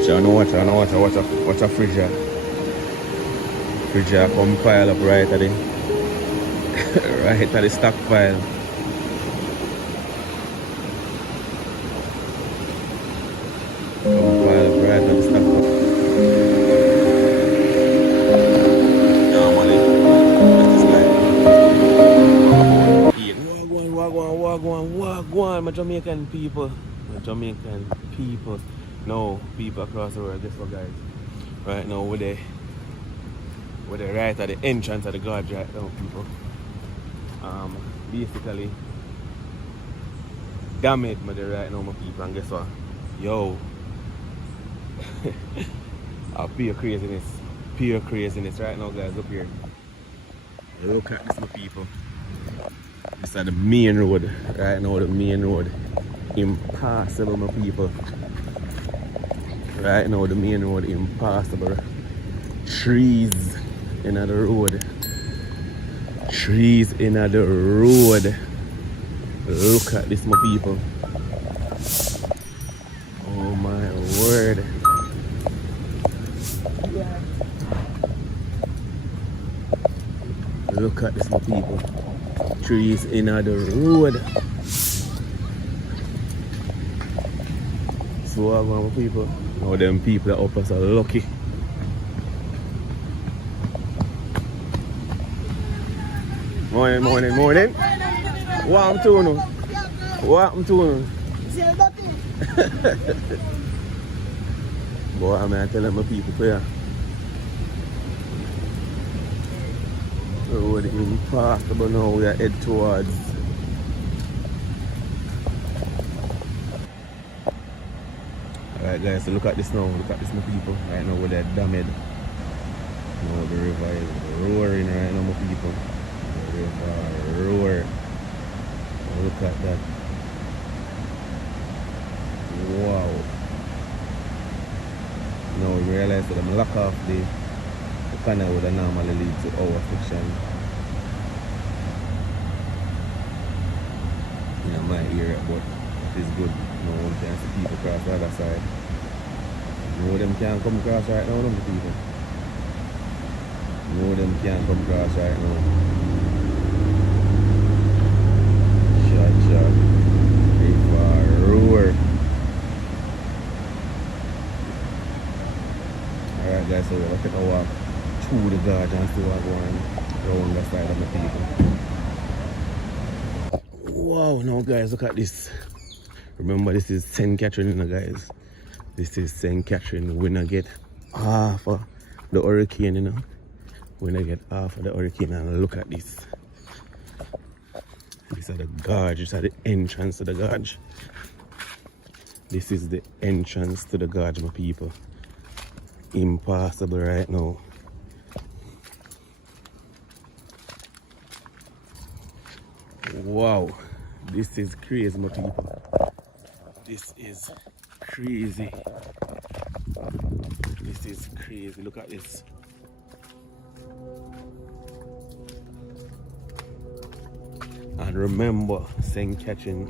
Watch a fridge. Fridge come pile up right at the right at the stockpile. Come pile up right at the stockpile. Yeah, money. Wagwan, my Jamaican people. No, people across the world. Guess what, guys? Right now, we're there right at the entrance of the gorge right now, people. Basically, damaged me there right now, my people. And guess what? Yo, pure craziness right now, guys. Up here. Look at this, my people. This is the main road right now. The main road. Impassable, my people. Right now, the main road, impassable. Trees in the road. Trees in the road. Look at this, my people. Oh my word. Look at this, my people. Trees in the road. So I want my people. Now them people that up us are lucky. Morning. What I'm doing? Boy, I'm telling my people here. Road impassable now, we are head towards. Alright guys, so look at this now, my people. Right now we're damaged. Now the river is roaring right now, my people. The river roar. Look at that. Wow. Now we realize that I'm lock off the canal would normally lead to our section. In my area, but it is good. No one can see people across the other side. No them can't come across right now, them people. No them can't come across right now. Shot. River roar. Alright guys, so we'll take a walk through the gorge and see what's going around the side of the people. Wow, now guys, look at this. Remember, this is St. Catherine, guys. This is St. Catherine. We're gonna get half of the hurricane, you know. We're gonna get half of the hurricane, and look at this. These are the gorge. These are the entrance to the gorge. This is the entrance to the gorge, my people. Impassable right now. Wow, this is crazy, my people. This is crazy. This is crazy. Look at this. And remember, St. Catherine,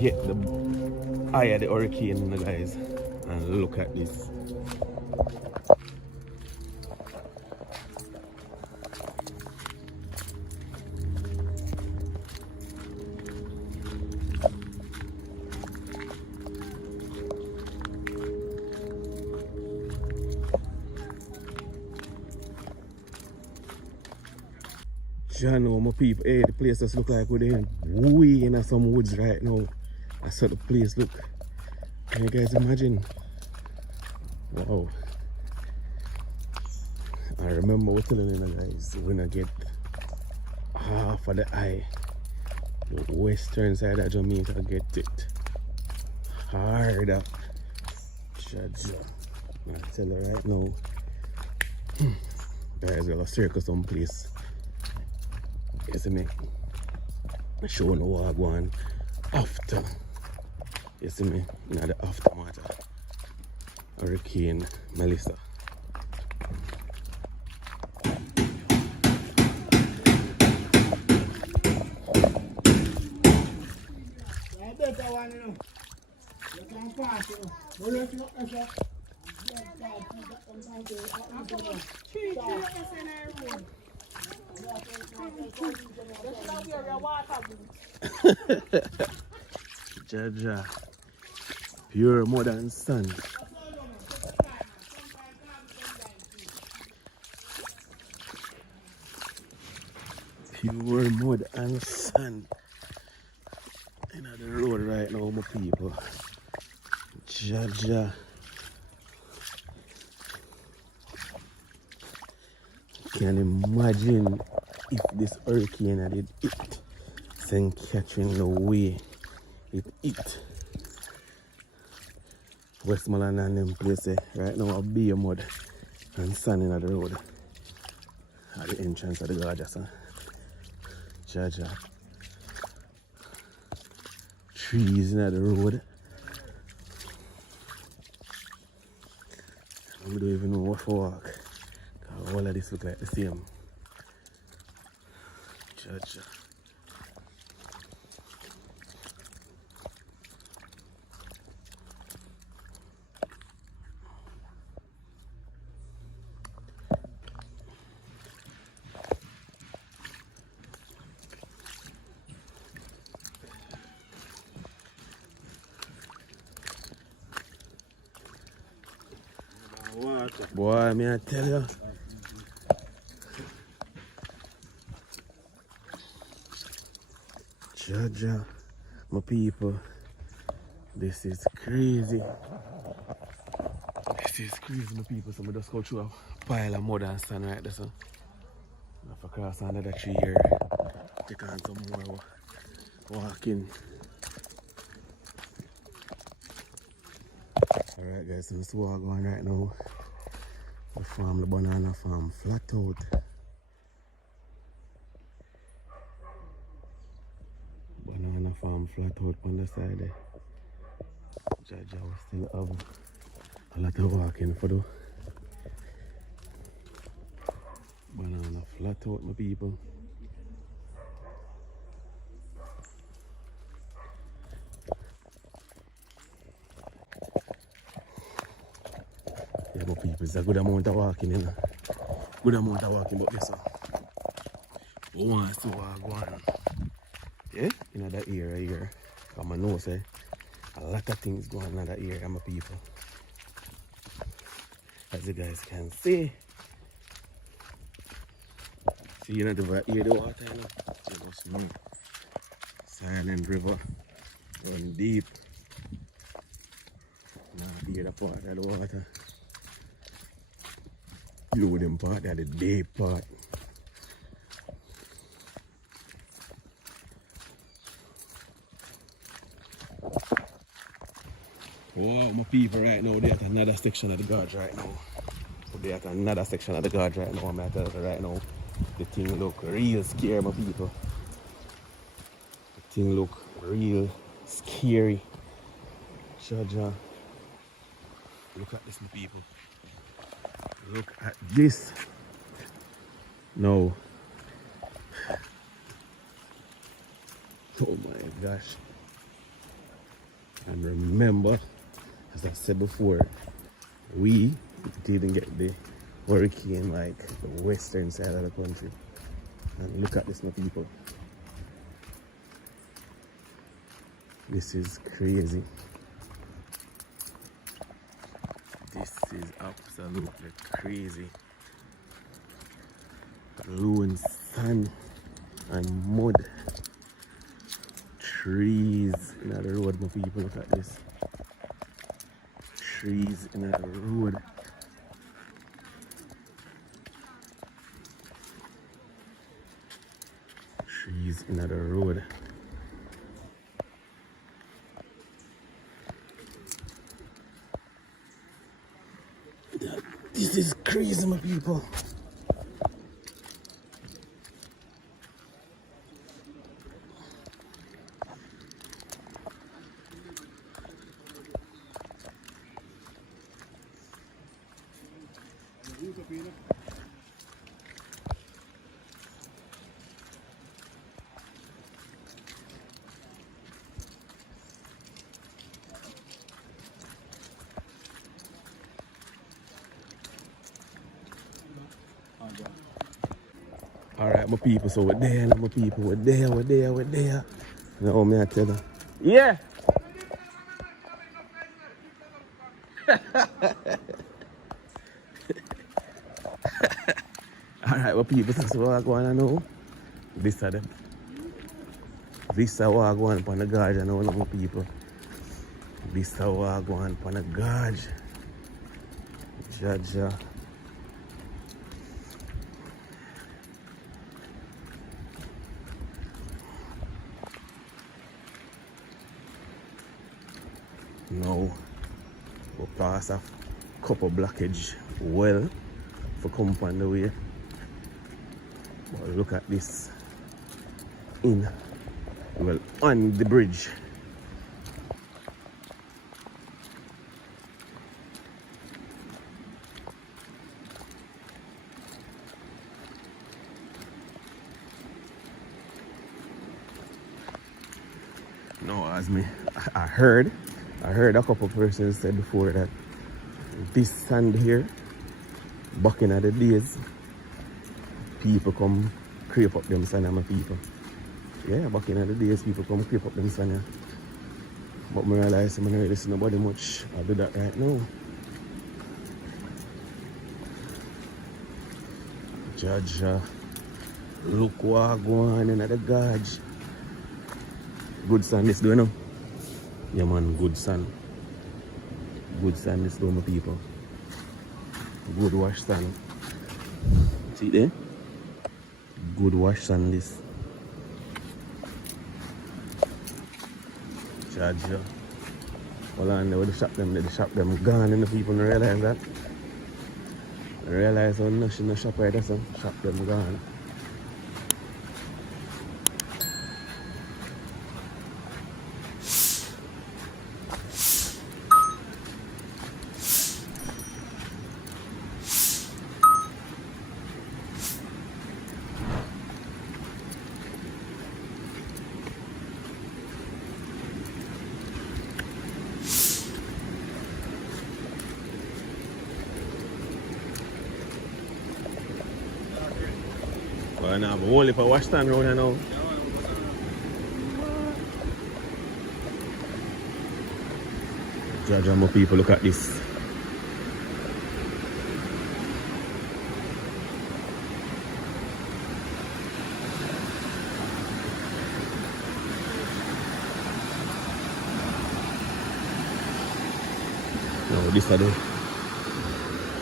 get the eye of the hurricane, guys. And look at this. You know, my people, hey, the place just look like we're way in some woods right now. That's how the place look. Can you guys imagine? Wow. I remember we're telling you guys, we're gonna get half of the eye. The western side of Jamaica get it harder. Jaja. I tell you right now. Guys, we're gonna circle someplace. You see me? I'm showing the wagwan after. You see me? Now the aftermath. Hurricane Melissa. Jaja, pure mud and sand. Pure mud and sand. In the road right now, my people. Jaja. Can imagine if this hurricane had it hit St. Catherine the way it hit Westmoreland and them places. Right now, a bare mud and sand in the road at the entrance of the gorge. Jaja. Trees in the road. I don't even know what to walk. All of this look like the same. Jaja. Boy, may I tell you? Jaja, my people, this is crazy. This is crazy, my people. So I just go through a pile of mud and sand right there. So if I cross another tree here, take on some more walking. Alright guys, so let's walk on right now. The farm, the banana farm, flat out. Banana farm, flat out on the side there. Jaja, we still have a lot of walking for the banana flat out, my people. Yeah, my people, it's a good amount of walking, you know. Good amount of walking, but guess what? We want to walk one. Yeah? In that area here. Because I know, say, a lot of things going on in that area, my people. As you guys can see. See, you know, hear the water, you know? You know, smooth. Silent river. Run deep. Now, hear the part of the water. Low them part, they're the deep part. Wow, my people right now, they're at another section of the gorge right now. So they're at another section of the gorge right now. I'm going to tell you right now, the thing look real scary, my people. The thing look real scary. Jaja. Look at this, my people. Look at this. No. Oh my gosh. And remember, as I said before, we didn't get the hurricane like the western side of the country. And look at this, my people. This is crazy. This is absolutely crazy. Blue sand and mud. Trees in the road, my people. Look at this. Trees in the road. Trees in the road. This is crazy, my people. Alright, my people, so we're there, and my people, we're there. No, me I tell you. Yeah. Alright, my people, so what I go on I know. This is them. This is what I go on upon the gorge, I know, my people. This is what I go on upon the gorge. Jaja. Now, we pass a couple blockage well for come on the way. But look at this on the bridge. No, as I heard a couple persons said before that this sand here, back in the days, people come creep up them sand, my people. Yeah, back in the days, people come creep up them sand. But I realize I don't really see nobody much. I do that right now. Jaja, look what going on in the gorge. Good sand this do, you know? Yeah man, good sand. Good sand this do, my people. Good wash sand. See there? Good wash sand this. Jaja. Hold on there, the shop them gone and the people don't realize that. They realize how no shop right there, so shop them gone. But now, but only for wash stand around here now. Jaja, more people, look at this. Now, this is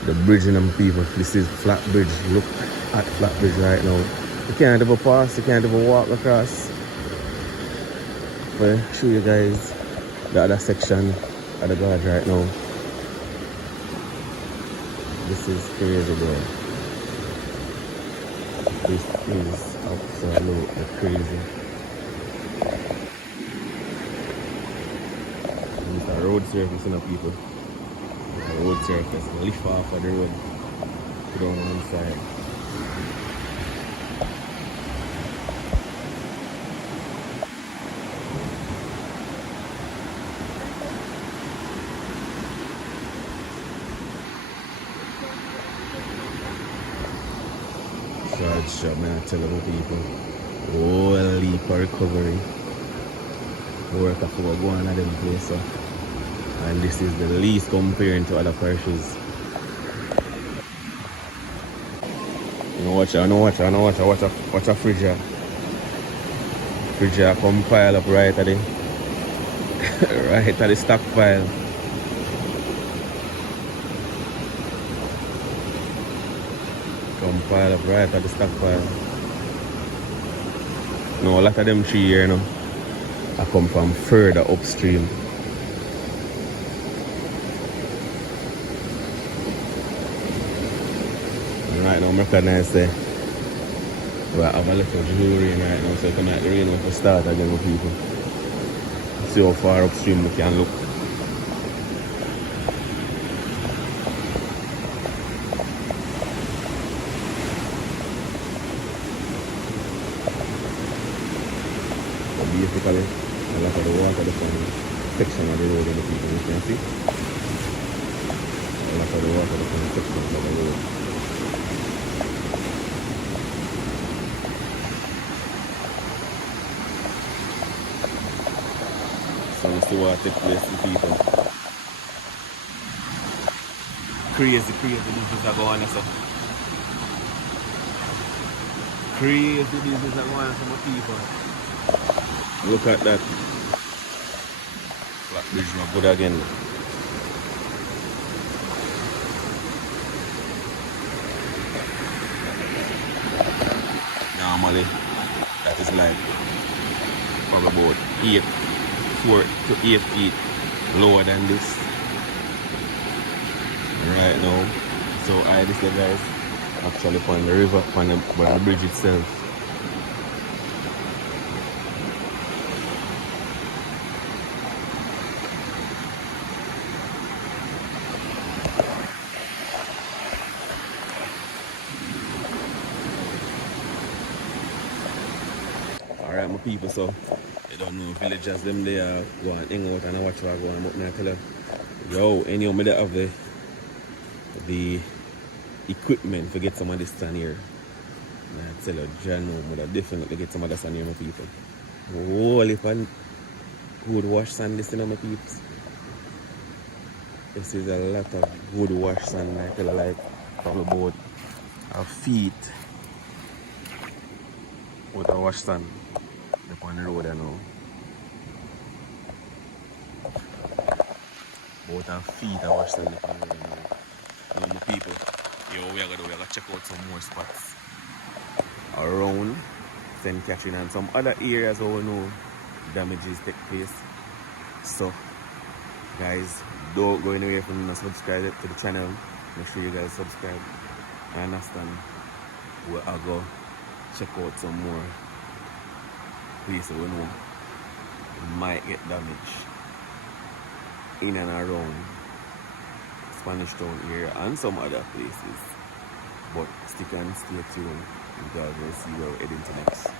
the bridge and people. This is Flatbridge. Look at Flatbridge right now. You can't even pass, you can't even walk across. I'll show you guys the other section of the gorge right now. This is crazy, bro. This is absolutely crazy. It's a road surface, you know, people. The road surface, lift off of the road to the one side. Shop, man, I tell you people, whole heap of recovery work of what go on at them place, and this is the least comparing to other parishes. Watch a fridge here. Fridge here come pile up right at the right at the stockpile. Pile up right at the stockpile. Now a lot of them tree here, you know, I come from further upstream. And right now I recognize that we have a little drill rain right now, so it's like the rain will start again with people. See how far upstream we can look. Basically, a lot of the water is from section of the road and the people you can see. A lot of the water is from sections of the road. see what takes place to people. Crazy business are going on. So. Crazy business are going on for my people. Look at that. Flatbridge not good again. Normally, that is like probably about 4 to 8 feet lower than this. Right now, so I this the guys actually on the river, on the bridge itself. Alright my people, so you don't know villagers them there go and hang out and watch what go on, but I tell you, yo, anyhow me that have the equipment to get some of this stand here. And I tell you, John, I definitely get some of this stand here, my people. Holy pan good wash sand this, you know, my peeps. This is a lot of good wash sand. I tell you, like probably about a feet with a wash sand up on the road, you know. About a feet of wash sand up on the road, you know. You know, my people. Yo, we're gonna check out some more spots around St. Catherine and some other areas where we know damages take place. So, guys, don't go anywhere from subscribe to the channel. Make sure you guys subscribe. I understand where I go check out some more places we know might get damaged in and around Spanish Town area and some other places, but stick and stay tuned because we'll see where we're heading to next.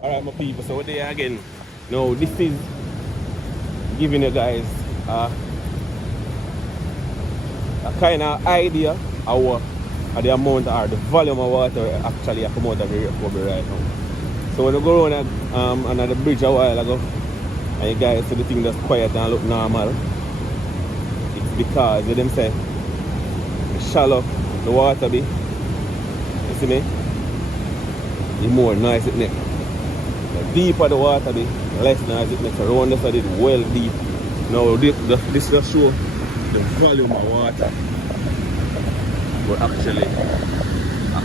Alright my people, so there again. Now this is giving you guys a kind of idea of the amount or the volume of water actually come out of the recovery right now. So when you go around under the bridge a while ago and you guys see the thing that's quiet and look normal, it's because they them say the shallow the water be, you see me, the more nice it make. The deeper the water be, less noise it makes. Around this I did well deep. Now this just show the volume of water will actually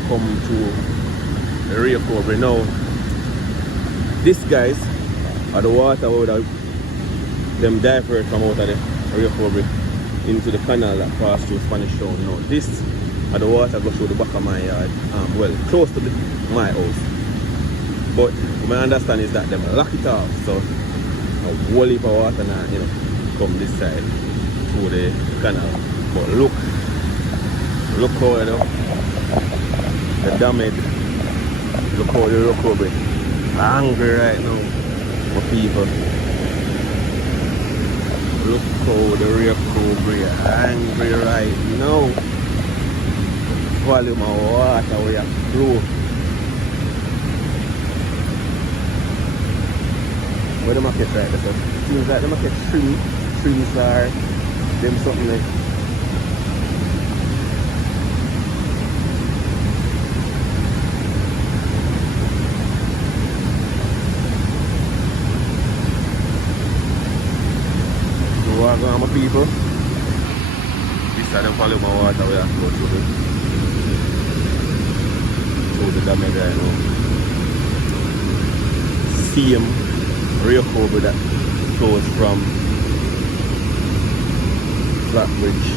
come to the recovery. Now these guys are the water where them divert from out of the recovery into the canal that pass through Spanish Town. Now this are the water go through the back of my yard, well close to my house. But what I understand is that them lock it off, so a whole heap of water now, you know, come this side through the canal. But look how, you know, the damage, look how the recovery angry right now for people. Look how the recovery angry right now. Volume of water we have through. Where the market right there? So seems like the market trees are them something like. So what going on my people? water we have to go through the damage right now. Same Riverside that flows from Flatbridge.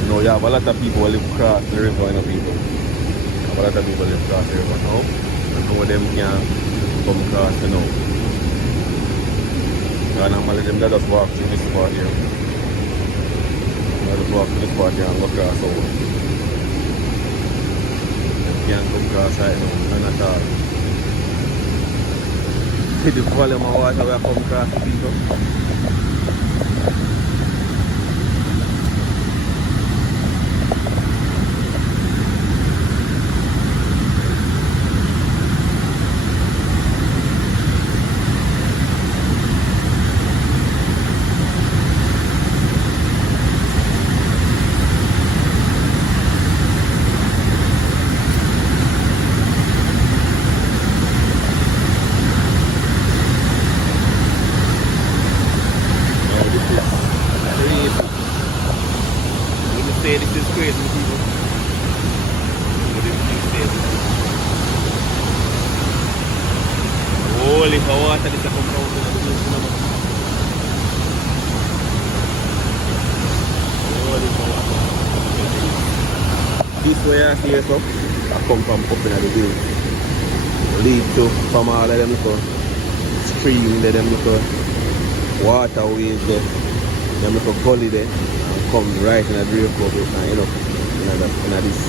You know, you have a lot of people who live across the river, you know, people. A lot of people live across the river now. And some of them can't come across, you know. And normally them just walk through this part here. They just walk through this part here and go across over. They can't come across right now, none at all. See the volume of water where I come across the people. Say this is crazy, people. Holy water, this is come out. Holy water. This way I see so I come from up in the view. Lead to from all of them little stream there, them little waterways there, them little gully there. Come right in a drain cover and end up in this.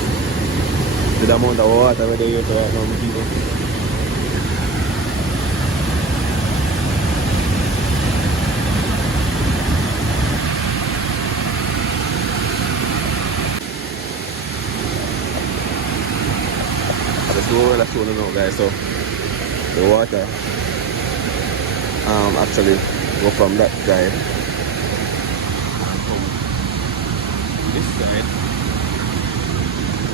The amount of water where they use right now, people. That's the way I show you now, guys. So the water actually go from that side. This side,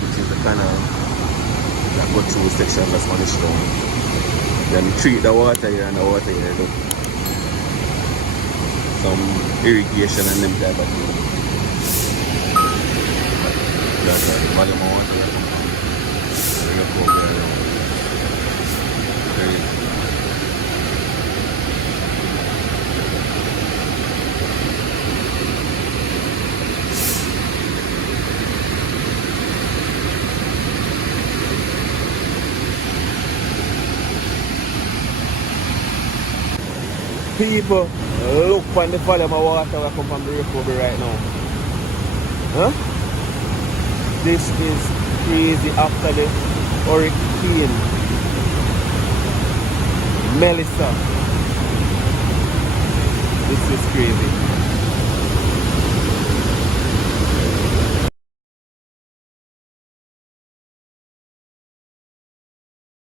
which is the canal that go through section that's vanished down. Then treat the water here and the water here too. Some irrigation and them type of thing. That's the volume of water. Bring up over there. Okay. People, look on the volume of water that come from the Riverside right now. Huh? This is crazy after the hurricane Melissa. This is crazy.